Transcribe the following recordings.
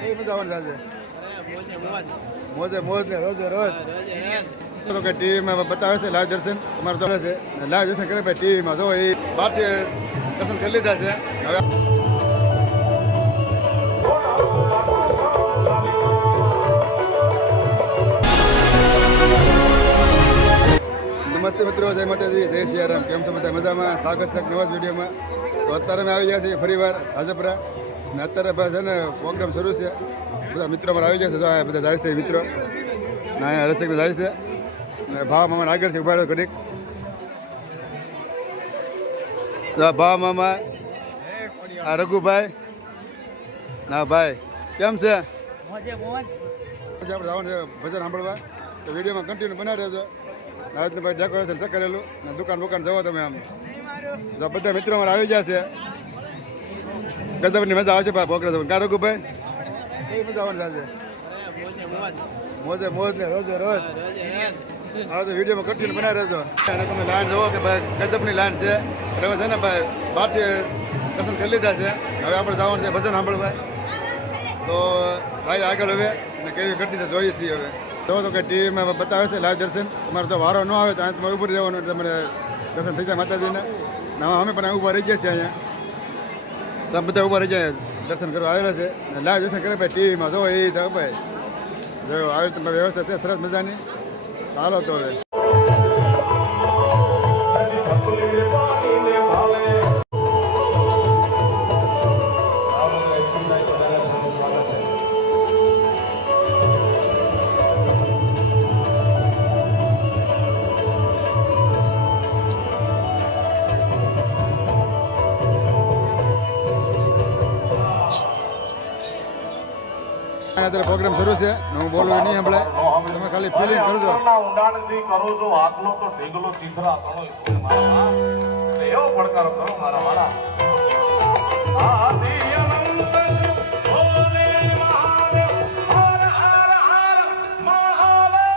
કઈ મજા આવવાની મોજે મોજ ને રોજે રોજ તો કે ટીવીમાં બતાવે છે લાઈવ દર્શન અમારે તો છે લાઈવ દર્શન કરે ભાઈ ટીવીમાં જો એ બહારથી દર્શન કરી લીધા છે હવે નમસ્તે મિત્રો, જય માતાજી, જય સિયારામ. કેમ છો બધા? મજામાં? સ્વાગત છે નવા જ વિડીયોમાં. તો અત્યારે અમે આવી ગયા છીએ ફરી વાર રાજપરા ને અત્યારે બસ છે ને પ્રોગ્રામ શરૂ છે. બધા મિત્રો અમારા આવી ગયા છે, બધા જાય છે મિત્રો ને અહીંયા રસિક જાય છે ને ભાવ મામા આગળ છે, ઉભા રહ્યો ઘડીક. ભાવ મામા આ રઘુભાઈ ના ભાઈ કેમ છે? પછી આપણે જવાનું છે ભજન સાંભળવા, તો વિડીયોમાં કન્ટિન્યુ બનાવી રહેજો. આજનું ભાઈ ડેકોરેશન છે કરેલું ને દુકાન જવો તમે આમ બધા મિત્રો અમારે આવી ગયા છે. ગજબની મજા આવશે ભાઈ પોકરા જવાનું. કા રઘુભાઈ કઈ મજા આવવાની મોજે મોજ ને રોજે રોજ હવે તો વિડીયોમાં કન્ટિન્યુ બનાવી રહેજો. અને તમે લાઈન જોવો કે ભાઈ ગજબની લાઈન છે. હવે છે ને ભાઈ બહારથી દર્શન કરી લીધા છે. હવે આપણે જવાનું છે ભજન સાંભળવા, તો ભાઈ આગળ હવે ને કેવી કરતી છે જોઈએ છીએ. હવે જો તો કે ટીવીમાં બતાવે છે લાઈવ દર્શન. તમારે તો વારો ન આવે તો અહીંયા તમારે ઉભું રહેવાનું, એટલે તમારે દર્શન થઈ જાય માતાજીને. અમે પણ ઊભા રહી ગયા છીએ અહીંયા, તમે બધા ઊભા રહી જાય દર્શન કરવા આવેલા છે ને લાઈવ દર્શન કરે ભાઈ ટીવીમાં જો એ તો ભાઈ જો આવી તમારી વ્યવસ્થા છે સરસ મજાની. હાલો તો હવે અત્યારે પ્રોગ્રામ શરૂ છે. હું બોલવું નહીં સંભળાય, તમે ખાલી ફિલિંગ કરજો. ઊંડાણથી કરો છો આગલો તો ઢેગલો ચીથરા તણોય તોય મારા એવો પડકારો કરો મારા વાળા. આદિ અનંત શિવ ભોલે મહાદેવ હર હર હર મહાદેવ.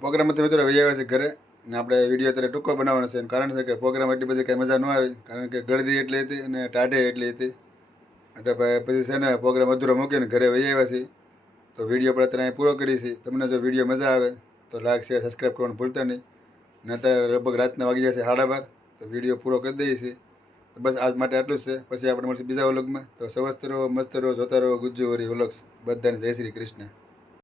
પ્રોગ્રામમાંથી મિત્રો વહી આવ્યા છે ઘરે ને આપણે વિડીયો અત્યારે ટૂંકો બનાવવાનો છે. કારણ છે કે પ્રોગ્રામ એટલી બધી કંઈ મજા ન આવી, કારણ કે ગળદી એટલી હતી અને ટાઢે એટલી હતી. એટલે ભાઈ પછી છે ને પ્રોગ્રામ અધૂરો મૂકીને ઘરે વહી આવ્યા છીએ. તો વિડીયો આપણે અત્યારે અહીં પૂરો કરીએ છીએ. તમને જો વિડીયો મજા આવે તો લાઈક શેર સબસ્ક્રાઈબ કરવાનું ભૂલતા નહીં. ને અત્યારે લગભગ રાતના વાગી જશે 12:30, તો વિડીયો પૂરો કરી દઈએ છીએ. તો બસ આજ માટે આટલું જ છે. પછી આપણે મળશે બીજા વ્લોગમાં. તો સ્વસ્થ રહો, મસ્ત રહો, જોતા રહો ગુજ્જુ વરી વ્લોગ્સ. બધાને જય શ્રી કૃષ્ણ.